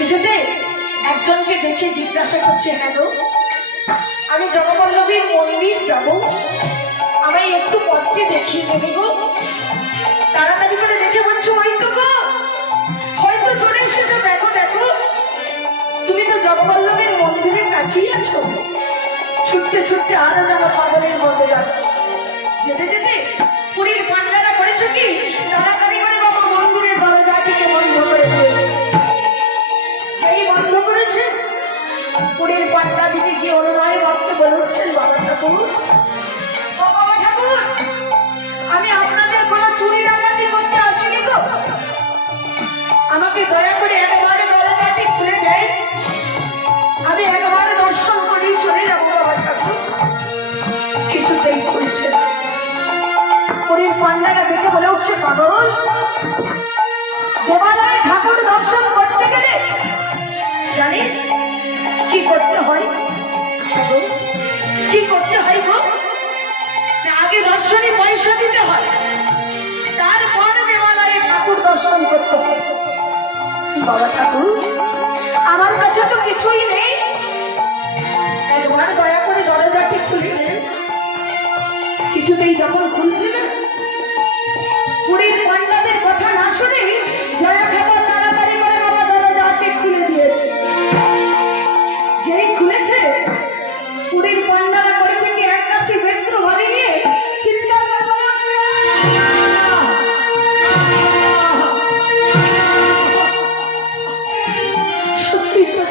যেতে যেতে একজনকে দেখে জিজ্ঞাসা করছে, হ্যাঁ গো আমি জগবল্লভীর মন্দির যাব, আমায় একটু পথটি দেখিয়ে দেবে গো। তাড়াতাড়ি করে দেখে বলছো, ওই তো গো, হয়তো চলে এসেছো, দেখো দেখো তুমি তো জগবল্লভীর মন্দিরের কাছেই আছো। ছুটতে ছুটতে আরো যেন পাগলের মতো যাচ্ছে। যেতে যেতে পুরীর পান্ডারা করেছে কি, তাড়াতাড়ি করে বাবা মন্দিরের দরজাটিকে বন্ধ করে দিয়েছে। যেই বন্ধ করেছে, পুরীর পান্ডা দিকে কি অনুনয় ভক্তে বলে উঠছেন, বাবা ঠাকুর, ও বাবা ঠাকুর, আমি আপনাদের কোনো চুরি ডাকাতি করতে আসিনি গো, আমাকে দয়া করে একেবারে দরজাটি খুলে দেয়, আমি একেবারে দর্শন করেই চলে যাবো বাবা ঠাকুর। কিছুতেই খুলছে না। পুরীর পান্ডারা দেখে বলে উঠছে, পাগল, দেবালয়ে ঠাকুর দর্শন করতে গেলে জানিস কি করতে হয়? কি করতে হয় গো? আগে দর্শনে পয়সা দিতে হয়, তারপর দেবালয়ে ঠাকুর দর্শন করতে হয়। বাবা ঠাকুর, আমার কাছে তো কিছুই নেই, একবার দয়া করে দরজাটি খুলে দেন। কিছুতেই যখন খুলছে না, পুরীর পান্ডাদের কথা না শুনে জয়া খাবার তাড়াতাড়ি করে বাবা দরজাটি খুলে দিয়েছে। যেই খুলেছে, পুরীর পান্ডারা করেছে কি, এক কাছে বেত্র ভাবে নিয়ে চিৎকার করে বলেছে, সত্যি তো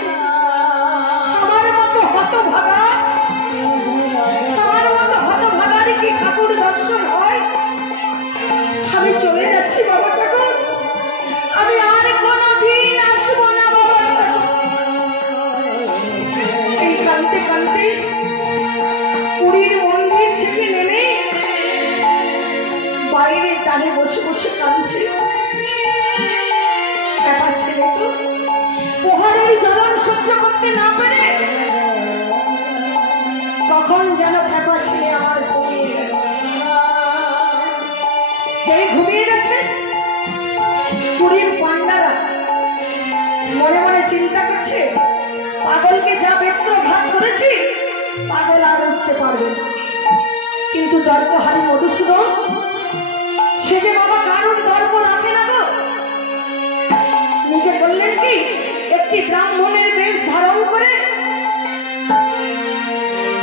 আমার মতো হতভাগা, আমার মতো হতভাগারই কি ঠাকুর দর্শন হয়? আমি চলে যাচ্ছি বাবা ঠাকুর, আমি আর কোনদিন আসবো না বাবা ঠাকুর। এই কাঁদতে কাঁদতে পুরীর মন্দির থেকে নেমে বাইরে দাঁড়িয়ে বসে বসে কাঁদছে। একটা ছেলে তো পোহারের জ্বলন সহ্য করতে না পেরে কখন যেন ফেপা ছেলে আমার ঘুমিয়ে গেছে। যেই ঘুমিয়ে গেছে, পুরীর পান্ডারা মনে মনে চিন্তা করছে, পাগলকে যা বেত্রঘাত করেছি, পাগল আর উঠতে পারবে না। কিন্তু দর্পহারী মধুসূদন, সে যে বাবা কারণ দর্প রাখে না গো। নিজে বললেন কি, একটি ব্রাহ্মণের বেশ ধারণ করে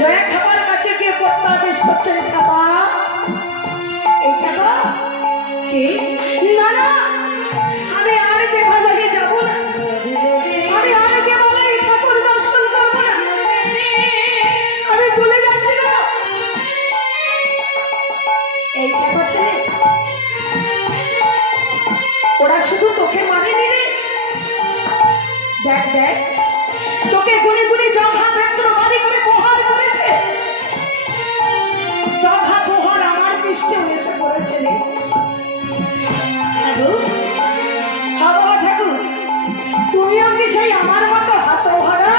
জয়া খাবার কাছে গিয়ে প্রত্যাদেশ করছেন, খাবা এই খাবা কি না, না আমি আর দেবালয়ে যাব না, আমি আর দেবালয়ে ঠাকুর দর্শন করবো না, আমি চলে যাচ্ছি না। এই খাবা ছেলে, ওরা শুধু তোকে মারেনি রে, দেখ দেখ তোকে গুলি গুলি জঘা বেত্র বাড়ি করে প্রহার করেছে, জঘা প্রহার আমার পৃষ্ঠে এসে পড়েছে রে। বাবা ঠাকুর, তুমিও কি সেই আমার মতো হতভাগা?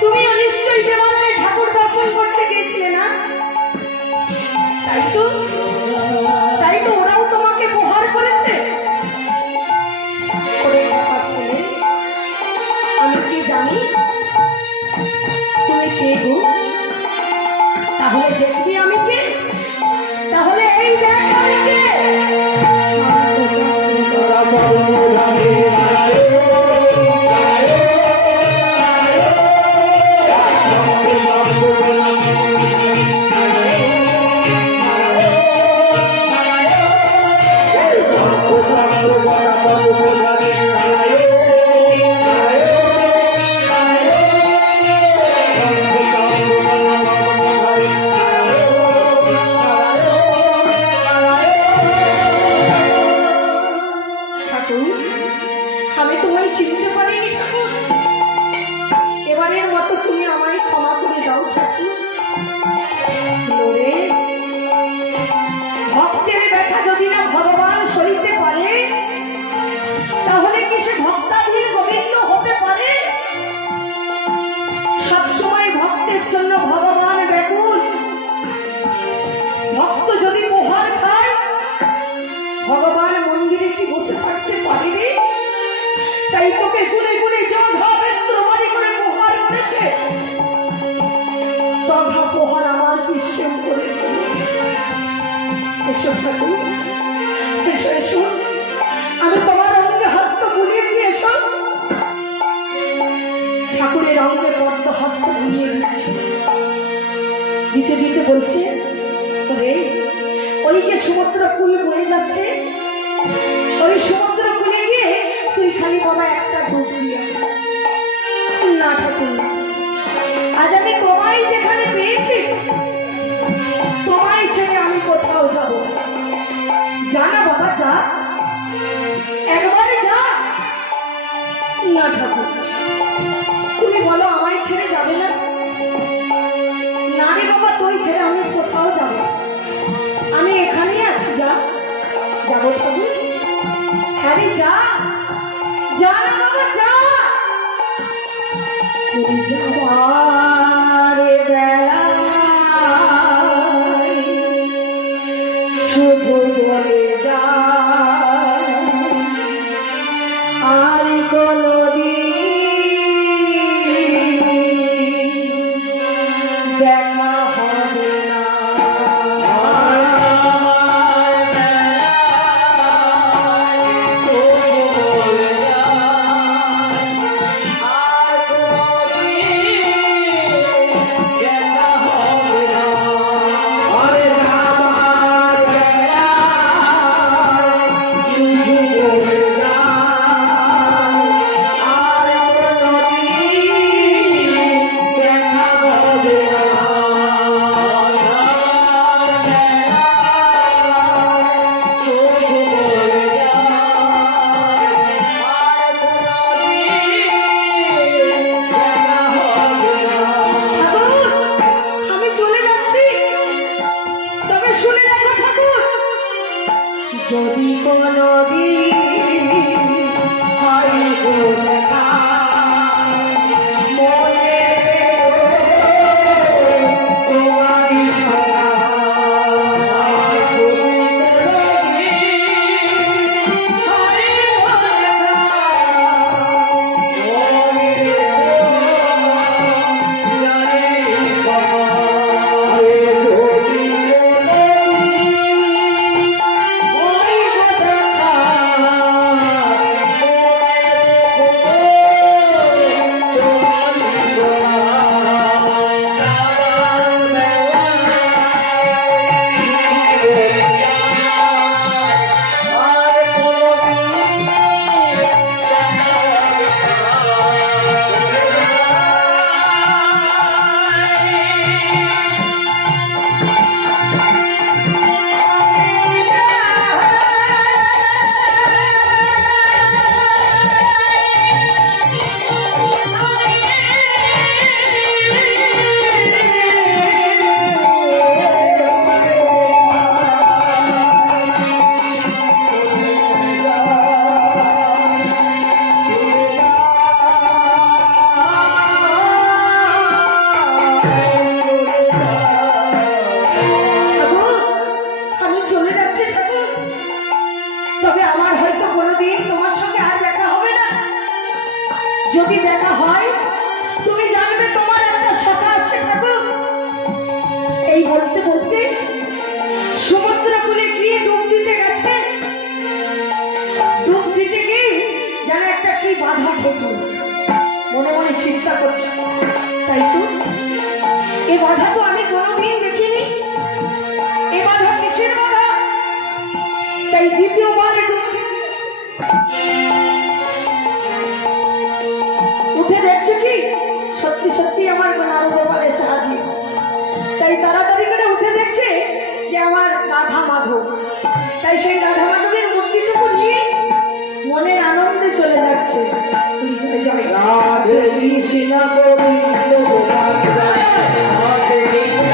তুমিও নিশ্চয়ই দেবালয়ে ঠাকুর দর্শন করতে গিয়েছিলে না? তাই তো, তাই তো ওরাও তোমাকে প্রহার করেছে। আমি কি জানিস তুমি কে গো? তাহলে দেখবি আমি কে, তাহলে এই দেখ আমি কে। বাঘা পোহার আমার পিছন করেছে। এসো ঠাকুর, এসো এসো, আমি তোমার অঙ্গে হস্ত বুলিয়ে দিয়ে এসো। ঠাকুরের অঙ্গে পদ্ম হস্ত বুলিয়ে দিচ্ছে, দিতে দিতে বলছে, ওরে ওই যে সমুদ্র কূল বয়ে যাচ্ছে, ওই সমুদ্র কূলে গিয়ে তুই খালি বাবা একটা ডুব দিয়ে। না ঠাকুর, আজ আমি তোমায় যেখানে পেয়েছি, তোমায় ছেড়ে আমি কোথাও যাব। যা না বাবা, যা, একবারে যা। না ঠাকুর, তুমি বলো আমায় ছেড়ে যাবে না? না রে বাবা, তুই ছেড়ে আমি কোথাও যাব, আমি এখানেই আছি। যা, যাবো ঠাকুর। হ্যাঁ রে, যা, যা না বাবা, যা। তুই যাবার বেলা শুধু বলে যা, আর কোনদিন দেখা হবে না। যদি কোনদিন হয় দেখা মনে তোমারই সঙ্গে, যদি দেখা হয় তুমি জানবে তোমার একটা শাখা আছে ঠাকুর। এই বলতে বলতে সমুদ্র কূলে গিয়ে ডুব দিতে গেছে। ডুব দিতে গিয়ে যেন একটা কি বাধা ঠেকল, মনে মনে চিন্তা করছে, তাই তো এ বাধা তো আমি কোনোদিন দেখিনি, এ বাধা কিসের বাধা? তাই দ্বিতীয়বার ডুব উঠে দেখছে কি সত্যি সত্যি আমার নারদগোপাল এসে হাজির। তাই তাড়াতাড়ি করে উঠে দেখছে যে আমার রাধা মাধব। তাই সেই রাধা মাধবের মূর্তিটুকু নিয়ে মনের আনন্দে চলে যাচ্ছে। রাধে কৃষ্ণ গোবিন্দ গোপাল রাধে কৃষ্ণ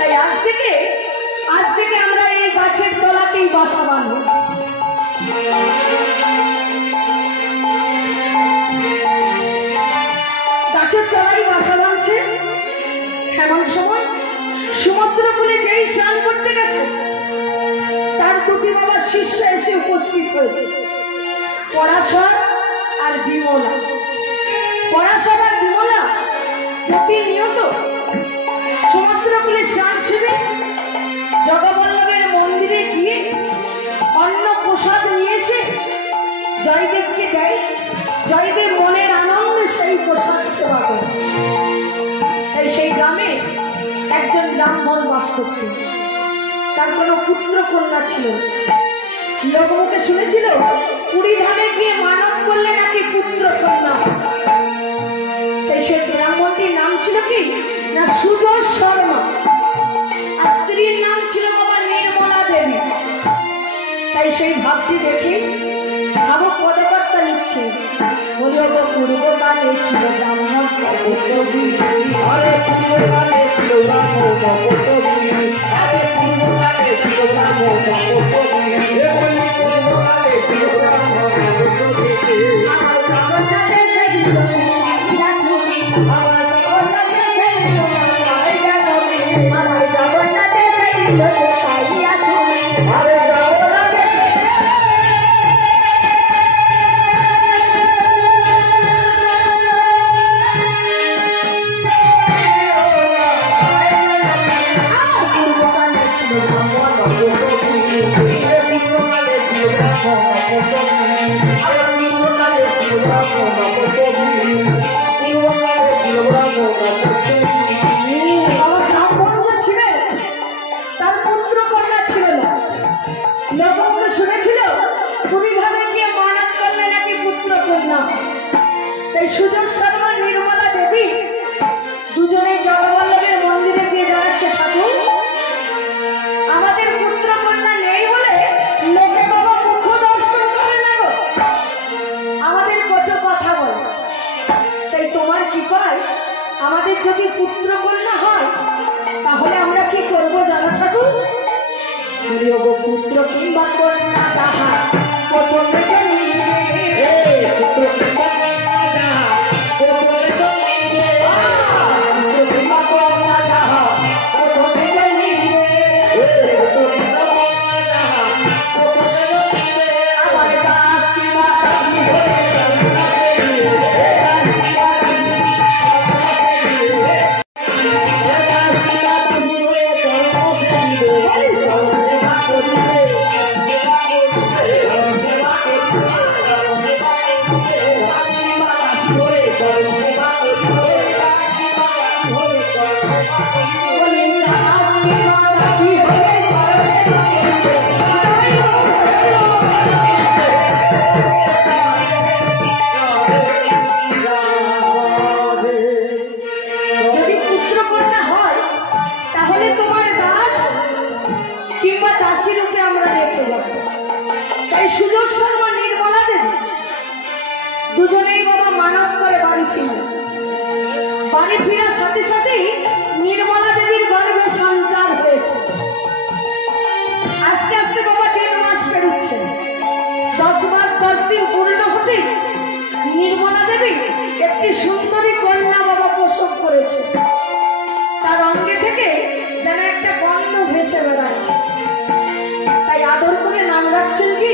তাই আজ থেকে আমরা এই গাছের তলাতেই বাসা বাঁধব। গাছের তলায় বাসা বাঁধছে। এমন সময় সমুদ্রকূলে যেই স্নান করতে গেছে তার দুটি বাবার শিষ্য এসে উপস্থিত হয়েছে, পরাশর আর বিমলা। পরাশর আর বিমলা প্রতিনিয়ত সমুদ্রকূলে স্নান সেরে জগবল্লভের মন্দিরে গিয়ে অন্ন প্রসাদ নিয়ে এসে জয়দেবকে দেয়। জয়দেব মনের আনন্দে সেই প্রসাদ সেবা করে। তাই সেই গ্রামে একজন ব্রাহ্মণ বাস করত। তার কোনো পুত্র কন্যা ছিল। লোকমুখে শুনেছিল পুরী ধামে গিয়ে মানত করলে নাকি পুত্র কন্যা। তাই সেই ব্রাহ্মণটির নাম ছিল কি না সুজয় শর্মা, আর স্ত্রীর নাম ছিল বাবা নির্মলা দেবী। তাই সেই ভাবটি দেখে ভাবক পদকর্তা লিখছে, বলিও গো পূর্বকালে ছিল ব্রাহ্মণ কপটবী, আরে পূর্বকালে ছিল ব্রাহ্মণ কপটবী, আরে পূর্বকালে ছিল ব্রাহ্মণ কপটবী, এ বলি পূর্বকালে ছিল ব্রাহ্মণ কপটবী। আমার জগন্নাথে সেদিন বসিয়া ছবি, আমার জগন্নাথে সেদিন পাইয়া নবী, আমার জগন্নাথে সেদিন পাইয়া ছবি, আরে জগন্নাথে সুজয় শর্মা নির্মলা দেবী দুজনেই জগবল্লভের মন্দিরে গিয়ে দাঁড়াচ্ছে, ঠাকুর আমাদের পুত্র কন্যা নেই বলে লোকে বাবা মুখ দর্শন করে না গো, আমাদের কত কথা বলে। তাই তোমার কৃপায় আমাদের যদি পুত্র কন্যা হয় তাহলে আমরা কি করব জানো ঠাকুর? পুত্র কিংবা কন্যা যাহা প্রথমে পুত্র কিংবা সুজয় শর্মা নির্মলা দেবী দুজনেই বাবা মানত করে বাড়ি ফিরলেন। বাড়ি ফেরার সাথে সাথেই নির্মলা দেবীর গর্ভে সঞ্চার হয়েছে। আস্তে আস্তে বাবা 1.5 মাস পেরোচ্ছে। 10 মাস 10 দিন পূর্ণ হতে নির্মলা দেবী একটি সুন্দরী কন্যা বাবা প্রসব করেছে। তার অঙ্গে থেকে যেন একটা গন্ধ ভেসে বেড়াচ্ছে। তাই আদর করে নাম রাখছেন কি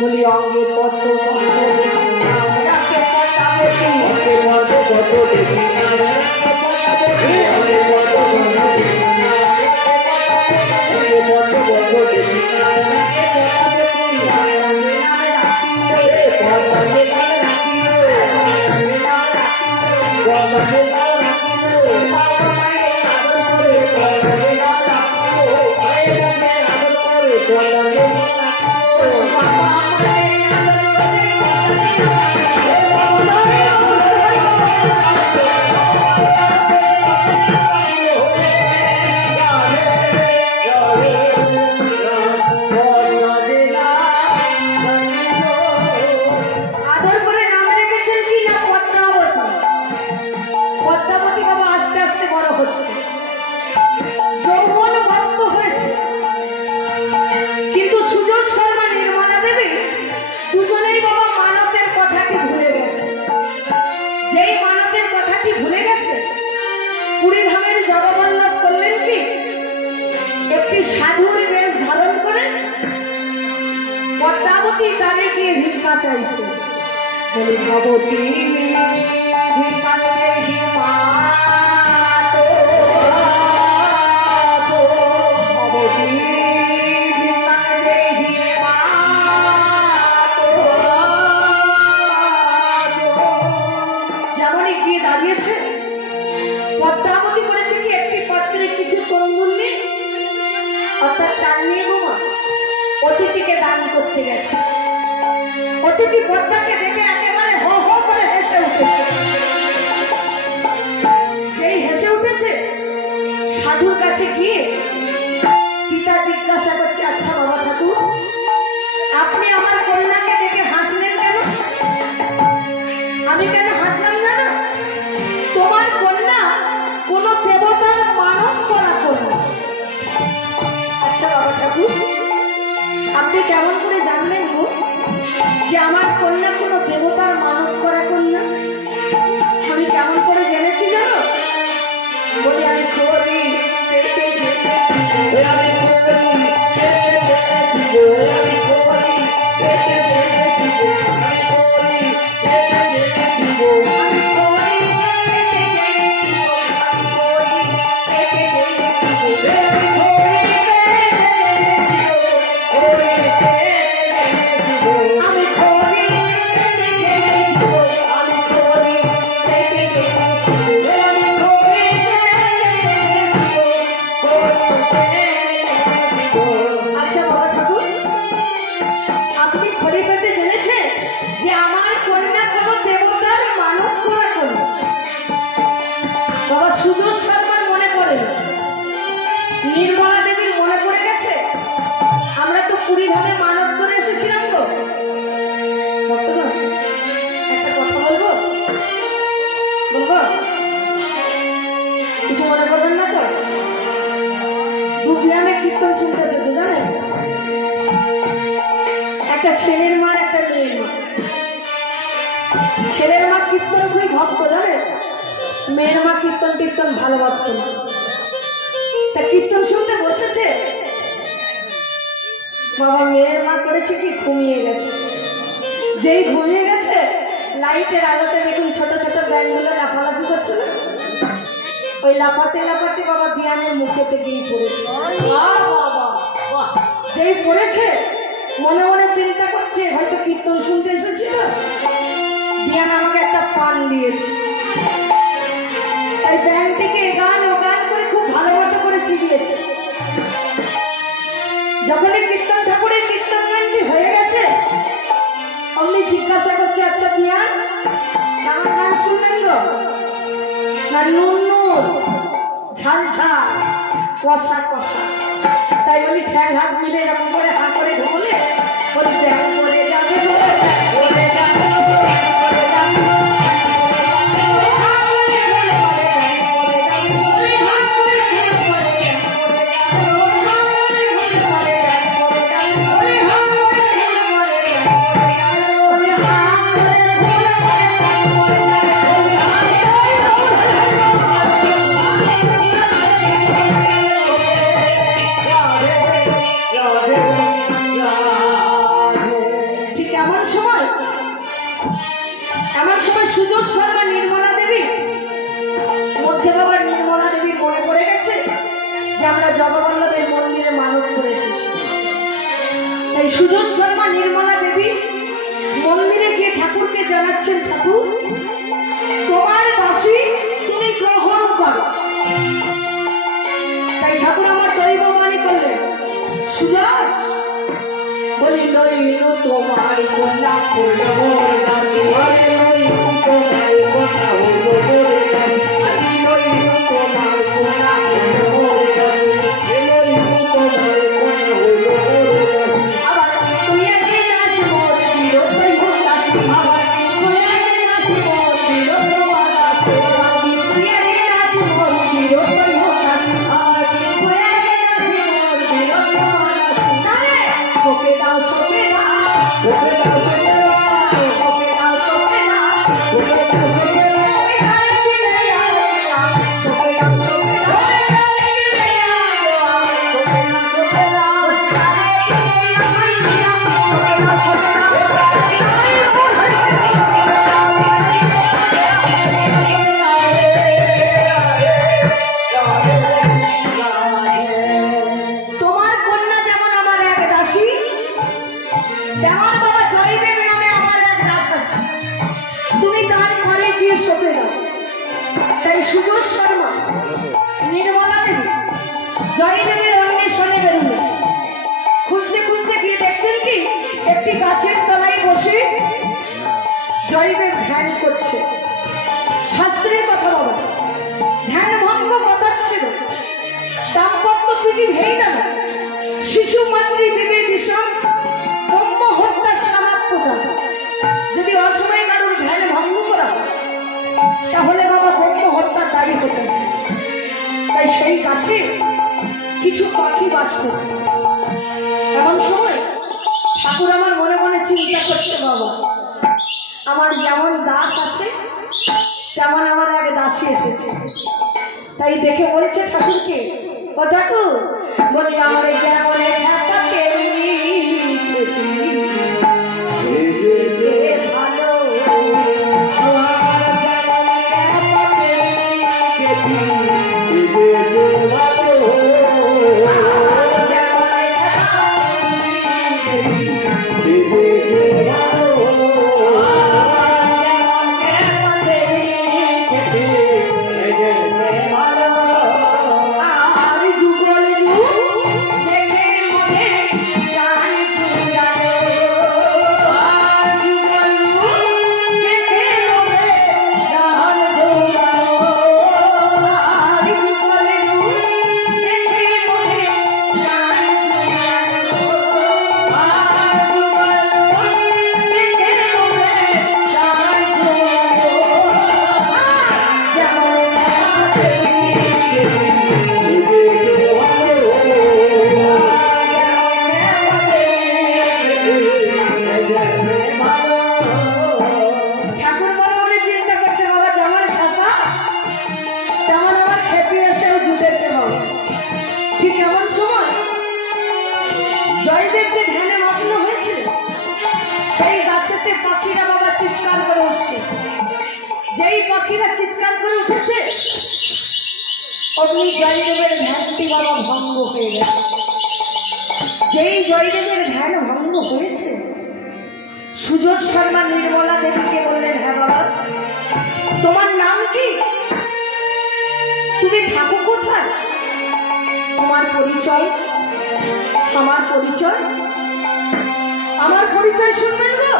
বলি অঙ্গে পদ্ম ভবতী দ্বারে গিয়ে ভিক্ষা চাইছে। বলি ভবতী ভিক্ষা দেহি মাতো, ভবতী ভিক্ষা দেহি মাতো। যেমনই গিয়ে দাঁড়িয়েছে, পদ্মাবতী করেছে কি একটি পাত্রে কিছু তন্দুল নিয়ে, অর্থাৎ চাল নিয়ে বোমা অতিথিকে দান করতে গেছে। অতিথি পদ্মাকে দেখে একেবারে হো হো করে হেসে উঠেছে। যেই হেসে উঠেছে, সাধুর কাছে গিয়ে পিতা জিজ্ঞাসা করছে, আচ্ছা বাবা ঠাকুর, আপনি আমার কন্যাকে দেখে হাসলেন কেন? আমি কেন হাসলাম জানো? তোমার কন্যা কোন দেবতার মানত করা কন্যা। আচ্ছা বাবা ঠাকুর, আপনি কেমন করে জানলেন গো যে আমার কন্যা কোনো দেবতার মানত করা কন্যা? আমি কেমন করে জেনেছি জানো? বলি আমি খবরই পেতে যেতেছি, আমি খবরই পেতে যেতেছি, আমি খবরই পেতে যেতেছি, আমি খবরই পেতে যেতেছি, আমি খবরই পেতে যেতেছি, আমি খবরই নির্মলা দেবীর মনে পড়ে গেছে। আমরা তো পুরী ধামে মানত করে এসেছিলাম গো। একটা কথা বলবো, বলবো? কিছু মনে করবেন না তো? দুবিয়ানে কীর্তন শুনতে এসেছে জানেন, একটা ছেলের মা একটা মেয়ের মা। ছেলের মা কীর্তন খুবই ভক্ত জানেন, মেয়ের মা কীর্তন টীর্তন ভালোবাসত না। তা কীর্তন শুনতে বসেছে, বাবা মেয়ের মা করেছে কি ঘুমিয়ে গেছে। যেই ঘুমিয়ে গেছে, লাইটের আলোতে দেখুন ছোট ছোট ব্যাঙগুলো লাফালাফি করছে না, ওই লাফাতে লাফাতে বাবা বিয়ানের মুখেতে গিয়ে পড়েছে। যেই পড়েছে, মনে মনে চিন্তা করছে হয়তো কীর্তন শুনতে এসেছিল, বিয়ান আমাকে একটা পান দিয়েছে, তাই ব্যাংকটিকে গান ও গান করে খুব ভালো মতো করে চিবিয়েছে। যখনই কীর্তন ঠাকুরের কীর্তন গানটি হয়ে গেছে, অমনি জিজ্ঞাসা করছে, আচ্ছা বিয়ান আমার গান শুনলেন গো? না নুন নুন, ঝাল ঝাল, কষা কষা। তাই বলি ঠ্যাং হাত মিলে এরকম করে হাত করে ঢোলে, বলি ব্যাং করে যাবে গো, করে যাবে গো, করে যাবে গো। এমন সময় সুযোগ শর্মা নির্মলা দেবী, মধ্যে বাবা নির্মলা দেবীর মনে পড়ে গেছে যে আমরা জগবল্লভের মন্দিরে মানত করে এসেছি। তাই সুযোগ শর্মা নির্মলা দেবী মন্দিরে গিয়ে ঠাকুরকে জানাচ্ছেন, ঠাকুর তোমার দাসী তুমি গ্রহণ করো। তাই ঠাকুর আমার দৈব বাণী করলেন, সুজাস বলি নইনু তোমার কন্যা হলো দাসী, নইনু তোমার কন্যা হলো দাসী, আজি নইনু তোমার কন্যা হলো দাসী, নইনু তোমার কন্যা হলো দাসী। আবার তুই আগে দাস মোর বিরোধই হো দাসী, আবার তুই আগে দাস মোর বিরোধ দাসী, তুই আগে দাস মোর বিরোধই হো দাসী, আবার তুই আগে দাস মোর বিরোধ দাসী। সোপে দাও সোপে দাও, সোপে দাও সোপে দাও, সোপে দাও সোপে দাও, তেমন বাবা জয়দেব নামে আমার এক দাস আছে, তুমি তার ঘরে গিয়ে সঁপে দাও। তাই সুজোর শর্মা নির্মলা দেবী জয়দেবের অন্বেষণে বেরোলেন। খুঁজতে খুঁজতে গিয়ে দেখছেন কি একটি গাছের তলায় বসে জয়দেব ধ্যান করছে। শাস্ত্রের কথা বাবা, ধ্যান ভঙ্গ কথা ছিল, দাম্পত্য প্রীতি ভেঙে গেল, শিশু মাতৃ বিবেদিশন ব্রহ্ম হত্যার সমাপ্ততা। যদি অসময়ে কারোর ধ্যান ভঙ্গ করা তাহলে বাবা ব্রহ্ম হত্যার দায়ী হতে। তাই সেই গাছে কিছু পাখি বাস করত। এমন সময় ঠাকুর আমার মনে মনে চিন্তা করছে, বাবা আমার যেমন দাস আছে তেমন আমার আগে দাসী এসেছে। তাই দেখে বলছে ঠাকুরকে, ও ঠাকুর বলি আমার যেমন ভালো জয়দেব যে ধ্যানে মগ্ন হয়েছিল সেই গাছেতে পাখিরা বাবা চিৎকার করে উঠছে। যেই পাখিরা চিৎকার করে উঠেছে অগ্নি জয়দেবের ধ্যানটি বাবা ভঙ্গ হয়ে গেছে। যেই জয়দেবের ধ্যান ভঙ্গ হয়েছে সুজোর শর্মা নির্মলা দেবীকে বললেন, হ্যাঁ বাবা তোমার নাম কি, তুমি থাকো কোথায়, তোমার পরিচয়, আমার পরিচয়, আমার পরিচয় শুনবেন গো,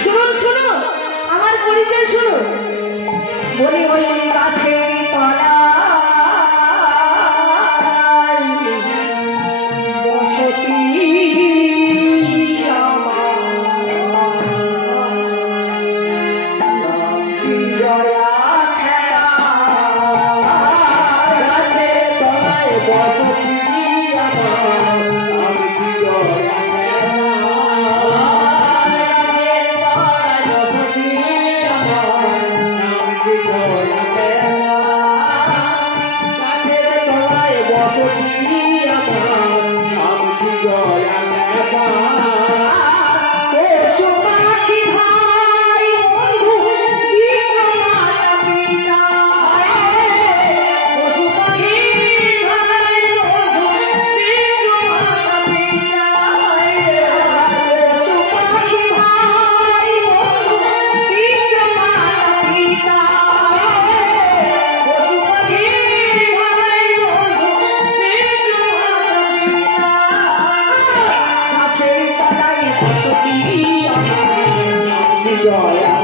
শুনুন শুনুন আমার পরিচয় শুনুন। বলি ওই গাছের তলায় বসতি Joy.